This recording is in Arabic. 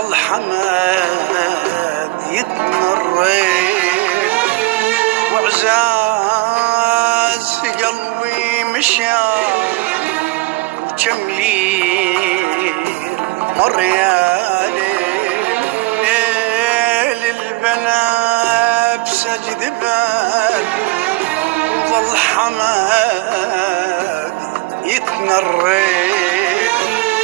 وظل حماد يتمرد وعزاز قلبي مشى وكم ليل مر يا ليل البنا بسجد بال وظل حماد يتمرد